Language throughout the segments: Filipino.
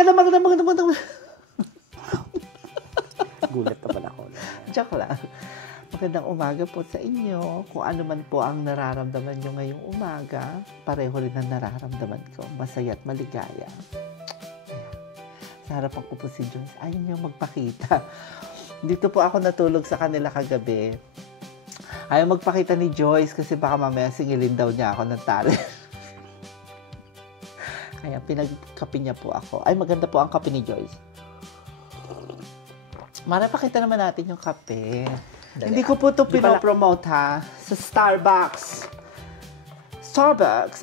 Magandang. Gulat naman ako. Joke lang. Magandang umaga po sa inyo. Kung ano man po ang nararamdaman nyo ngayong umaga, pareho rin ang nararamdaman ko. Masaya at maligaya. Ayan. Sa harapan ko po si Joyce. Ayaw niyo magpakita. Dito po ako natulog sa kanila kagabi. Ayaw magpakita ni Joyce kasi baka mamaya singilin daw niya ako ng talent. Kaya pinagkape niya po ako. Ay, maganda po ang kape ni Joyce. Marapakita naman natin yung kape. Hindi ko po ito pinopromote ha. Sa Starbucks.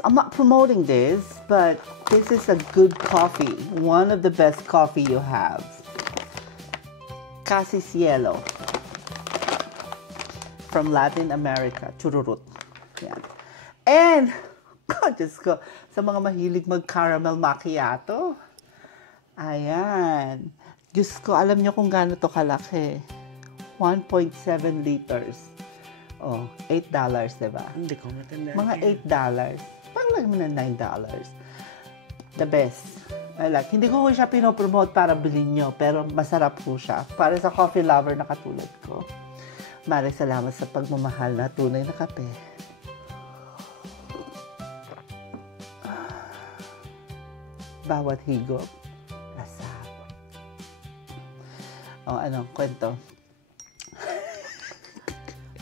I'm not promoting this, but this is a good coffee. One of the best coffee you have. Casi Cielo. From Latin America. Chururut. Yan. And, Diyos ko, sa mga mahilig mag-caramel macchiato. Ayan. Diyos ko, alam niyo kung gaano to kalaki. 1.7 liters. Oh, $8, diba? Hindi ko matanda. Mga $8. Parang lang mo na $9. The best. I like. Hindi ko siya pinopromote para bilhin nyo, pero masarap po siya. Para sa coffee lover na katulad ko. Maraming salamat sa pagmamahal na tunay na kape. Bawat higop, lasap. O, kwento?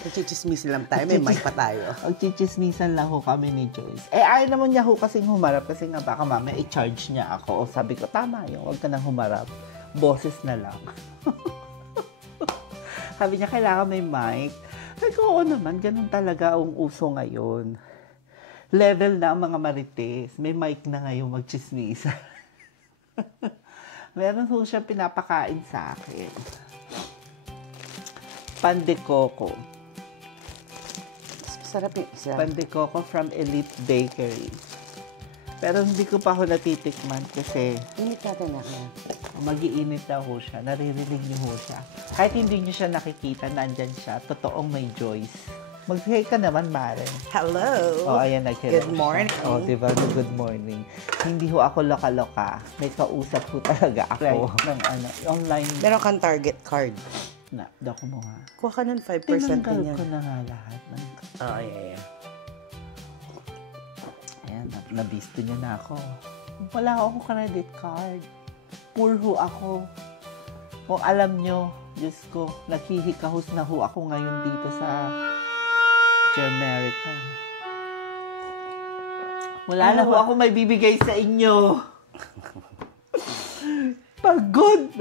Chichismis lang tayo, may mic pa tayo. Chichismisan lang ho kami ni Joyce. Ayaw naman niya ho kasing humarap kasi nga baka mamaya i-charge niya ako. O sabi ko, tama yun, huwag ka nang humarap. Boses na lang. Sabi niya, kailangan may mic. Sabi ko, oo naman, ganun talaga ang uso ngayon. Level na ang mga marites. May mic na ngayon magchismisa. Meron ho siya pinapakain sa akin. Pan de coco. Sarap yung isa. Pan de coco from Elite Bakery. Pero hindi ko pa ho natitikman kasi Init natin ako. mag-iinit na ho siya. Naririnig niyo ho siya. Kahit hindi niyo siya nakikita, nandyan siya. Totoong may Joyce. Mag-hey ka naman, Mare. Hello! Oh, ayan, nag-hello Good morning. siya. Oh, diba? Good morning. Hindi ho ako loka-loka. May kausap ho talaga ako. Ng online. Meron kang target card. Na, daw kumuha. Kuha ka ng 5% Tinanggal niya. ko na nga lahat. Oh, yeah. Ayan, nabisto niya na ako. Wala akong credit card. Poor ho ako. Kung alam nyo, Diyos ko, naghihikahos na ho ako ngayon dito sa America. Wala na ho ako may bibigay sa inyo. Pagod.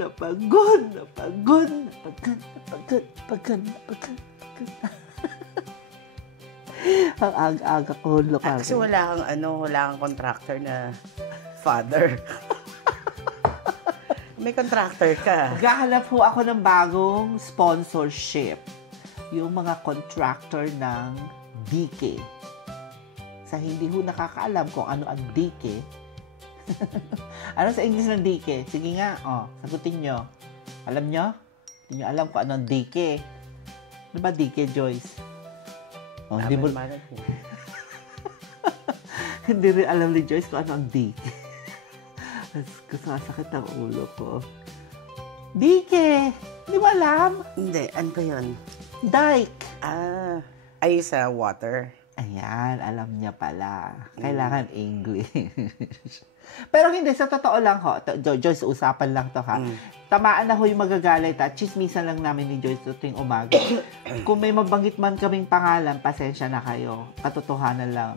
Ang aga-aga ko lokal. Kasi wala kang contractor na father. May contractor ka. Gahanap ho ako ng bagong sponsorship. Yung mga contractor ng DK. Sa hindi ho nakakaalam kung ano ang DK. Ano sa English ng DK? Sige nga, sagutin nyo. Alam nyo? Hindi nyo alam kung ano ang DK. Ano ba DK, Joyce? Hindi mo... Hindi rin alam ni Joyce kung ano ang DK. Kasasakit ang ulo ko. DK! Hindi mo alam? Hindi, ano ba yun? Dike. Ay sa water. Ayan, alam niya pala. Kailangan English. Pero hindi, sa totoo lang ho. Joyce, usapan lang to ha. Tamaan na ho yung magagalit at chismisan lang namin ni Joyce tuwing umaga. Kung may mabanggit man kaming pangalan, pasensya na kayo. Katotohanan lang.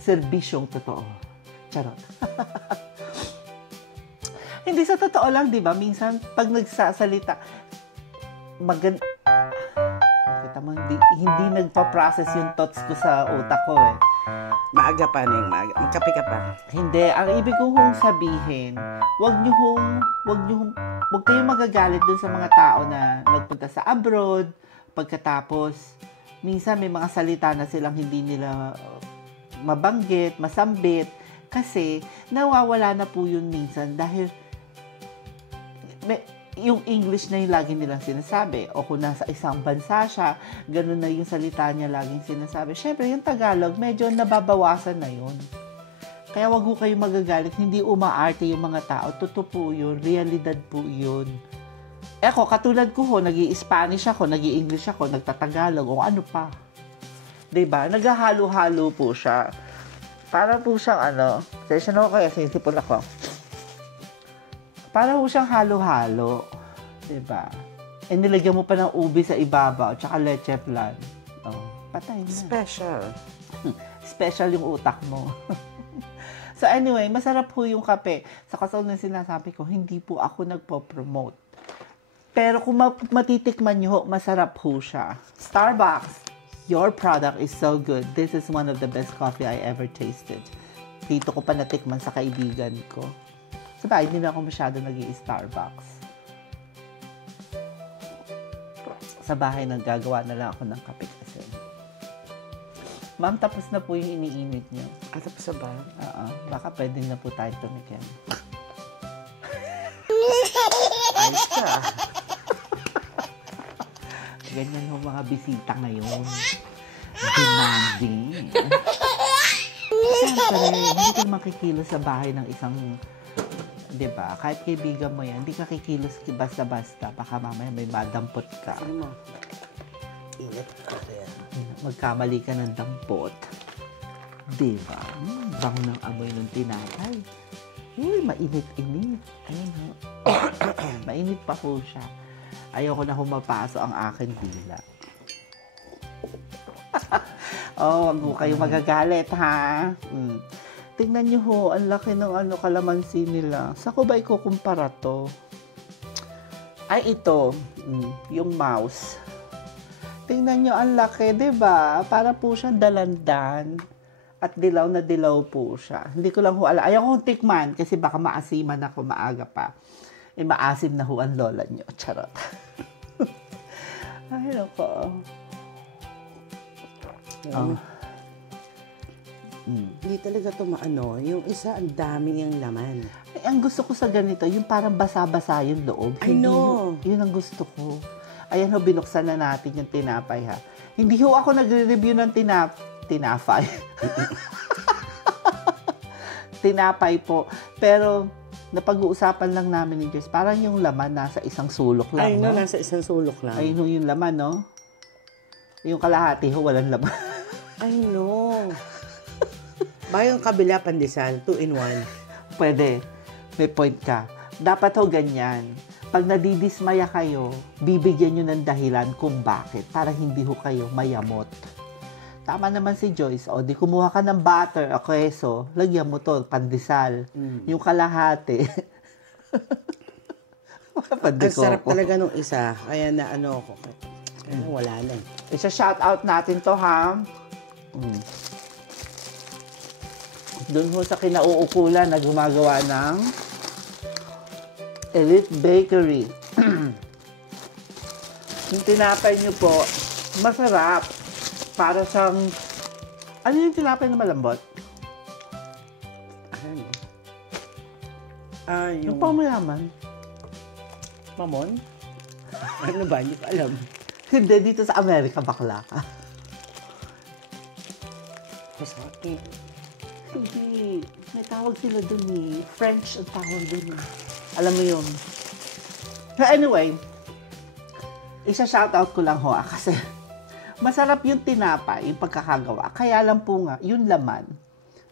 Serbisyong totoo. Charot. Hindi, sa totoo lang, di ba? Minsan, pag nagsasalita, kita mo, hindi nagpa-process yung thoughts ko sa utak ko eh. Maaga pa na yung maaga. Magkape ka pa. Hindi, ang ibig ko hong sabihin, wag kayong magagalit dun sa mga tao na nagpunta sa abroad, pagkatapos, minsan may mga salita na silang hindi nila mabanggit, masambit, kasi nawawala na po yun minsan dahil yung English na yung lagi nilang sinasabi. O kung nasa isang bansa siya, ganun na yung salita niya laging sinasabi. Siyempre, yung Tagalog, medyo nababawasan na yun. Kaya wag ho kayo magagalit, hindi umaarte yung mga tao. Totoo po yun, realidad po yun. Ako, katulad ko ho, nag-i-Spanish ako, nag-i-English ako, nagtatagalog, o ano pa. Diba? Naghahalo-halo po siya. Para po siyang session ako kaya sinisipon ako. Para po siyang halo-halo. Diba? E nilagyan mo pa ng ubi sa ibabaw, tsaka leche flan. Oh, patay na. Special. Special yung utak mo. So anyway, masarap po yung kape. Sa kasunod na sinasabi ko, hindi po ako nagpo-promote. Pero kung matitikman nyo, masarap po siya. Starbucks, your product is so good. This is one of the best coffee I ever tasted. Dito ko pa natikman sa kaibigan ko. Sabay, hindi na ako masyado nag-i-Starbucks. Sa bahay, naggagawa na lang ako ng kape kasi. Ma'am, tapos na po yung iniinit niyo. Tapos na ba? Oo. Baka pwede na po tayo tumikim. Ayos ka. Ganyan yung mga bisita ngayon. Demanding. Siyempre, hindi ka makikilos sa bahay ng isang, diba? Kahit kaibigan mo yan, hindi ka kikilos basta-basta. Baka mamaya may madampot ka. Ano mo? Ingat ka kaya. Magkamali ka ng dampot. Diba? Bango ng amoy ng tinapay. Uy, mainit-init. Ayun ho. Mainit pa po siya. Ayoko na humapaso ang akin dila. Oh, wag mo kayo magagalit, ha? Tingnan nyo ho, ang laki ng kalamansi nila. Sa ko ba ikukumpara to? Ay, ito. Yung mouse. Tingnan nyo, ang laki, diba? Para po siyang dalandan. At dilaw na dilaw po siya. Hindi ko lang ho alam. Ayaw kong tikman kasi baka maasiman ako maaga pa. Maasim na ho ang lola nyo. Charot. Ay, ako. Oh. Hindi talaga tumaano. Yung isa, ang dami yung laman. Ay, ang gusto ko sa ganito, yung parang basa-basa yung loob. I know. Yun ang gusto ko. Ayan ho, binuksan na natin yung tinapay, ha. Hindi ho ako nagre-review ng tinapay. Tinapay po. Pero, napag-uusapan lang namin ni Jess, parang yung laman nasa isang sulok lang, Ay, no? nasa isang sulok lang. Ayun ho yung laman, no? Yung kalahati ho, walang laman. I know. Ba yung kabila pandesal, 2-in-1. Pwede. May point ka. Dapat ho ganyan. Pag nadidismaya kayo, bibigyan nyo ng dahilan kung bakit para hindi ho kayo mayamot. Tama naman si Joyce. O, di kumuha ka ng butter o queso, lagyan mo to, pandesal. Yung kalahati. Ang sarap talaga nung isa. Kaya na ako. Kaya wala na. Isa-shout out natin to, ha? Doon ho sa kinauukulan na gumagawa ng Elite Bakery. Yung tinapay nyo po, masarap. Para siyang, ano yung tinapay na malambot? Ano? Yung pamayaman. Mamon? Ano ba? Hindi ko alam. Hindi, dito sa Amerika, bakla ka. Masakit. Hindi. May tawag sila dun eh. French ang tawag dun eh. Alam mo yun. So anyway, isa-shoutout ko lang ho kasi masarap yung tinapay, yung pagkakagawa. Kaya lang po nga, yung laman,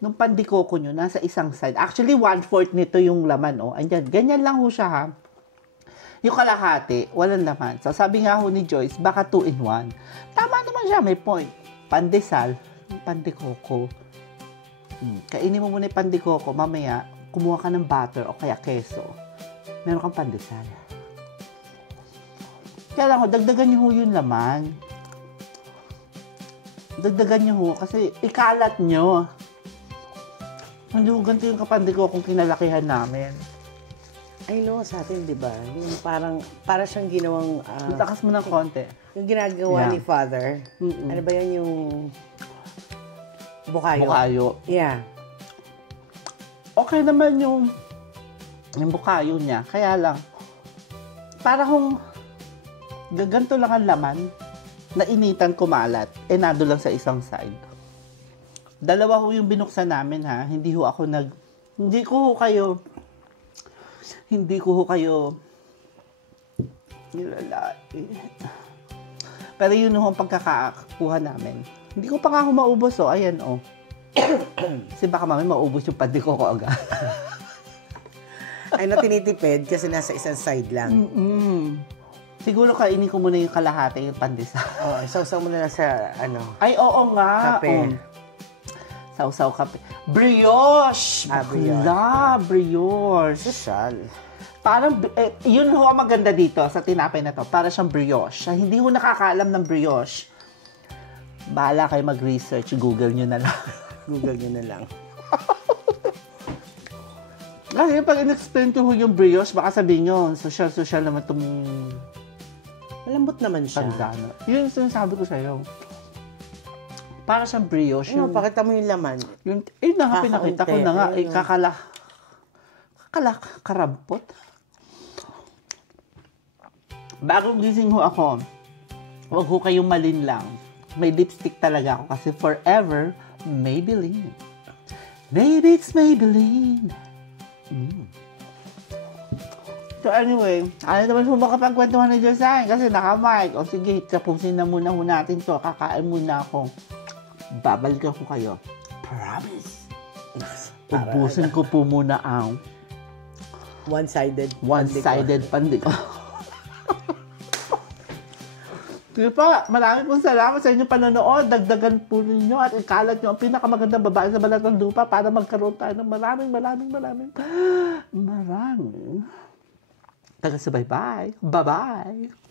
nung pandikoko nyo, nasa isang side. Actually, 1/4 nito yung laman, oh. Andyan, ganyan lang ho siya, ha. Yung kalahati, walang laman. So, sabi nga ho ni Joyce, baka 2-in-1. Tama naman siya, may point. Pandesal, pandikoko. Kainin mo muna yung pandikoko, mamaya, kumuha ka ng butter o kaya keso. Meron kang pandesal. Kaya lang ho, dagdagan nyo ho yung laman. Dagdagan nyo ho, kasi ikalat nyo. Hindi ho ganito yung kapandiko kung kinalakihan namin. I know, sa atin, di ba? Yung para siyang ginawang... Takas mo ng konti. Yung ginagawa ni Father. Ano ba yan yung... Bukayo? Bukayo. Yeah. Okay naman yung bukayo niya. Kaya lang, parang ganito lang ang laman, nainitan kumalat, nado lang sa isang side. Dalawa ho yung binuksan namin ha. Hindi ko ho kayo nilalait. Pero yun ho ang pagkakakuha namin. Hindi ko pa nga ako maubos ayan Kasi baka mamaya maubos yung pandi ko agad. Ay, na tinitipid kasi nasa isang side lang. Siguro kainin ko muna yung kalahati, yung pandesal. Sausaw mo na lang sa, Ay, oo nga. Kape. Sausaw kape. Brioche! Brioche. Social. Parang, yun ho ang maganda dito sa tinapay na to. Para siyang brioche. Hindi ho nakakaalam ng brioche. Bahala kayo mag-research. Google nyo na lang. Google nyo na lang. Kasi pag in-explain ko yung brioche, baka sabihin nyo, social naman itong Malambot naman siya. tandaan. Yun yung sinasabi ko sa'yo. Para siyang brioche. Pakita mo yung laman. Pinakita ko na nga. Karampot. Bagong gising ho ako, huwag ho kayong malinlang. May lipstick talaga ako kasi forever, Maybelline. Maybe it's Maybelline. So anyway, ano naman po makapagkwentuhan ni Diyos sa akin kasi naka-mic. O sige, tapusin na muna ho natin to. Kakain muna ako. Babalikan ko kayo. Promise. Ubusin ko po muna ang one-sided pandik. Sige pa, marami pong salamat sa inyong panonood. Dagdagan po ninyo at ikalat nyo ang pinakamagandang babae sa balat ng lupa para magkaroon tayo ng maraming taga-subaybay. Bye-bye.